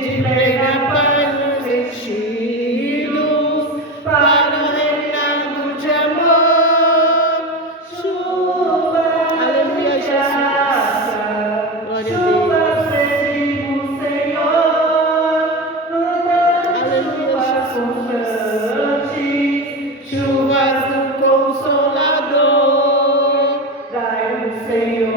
de pregar paz nos gentios, para o reinado de amor. Chuva, aleluia, Jesus. Glória a Deus. Pedimos, Senhor, aleluia, Jesus. Chuvas do Consolador, dai-nos, Senhor.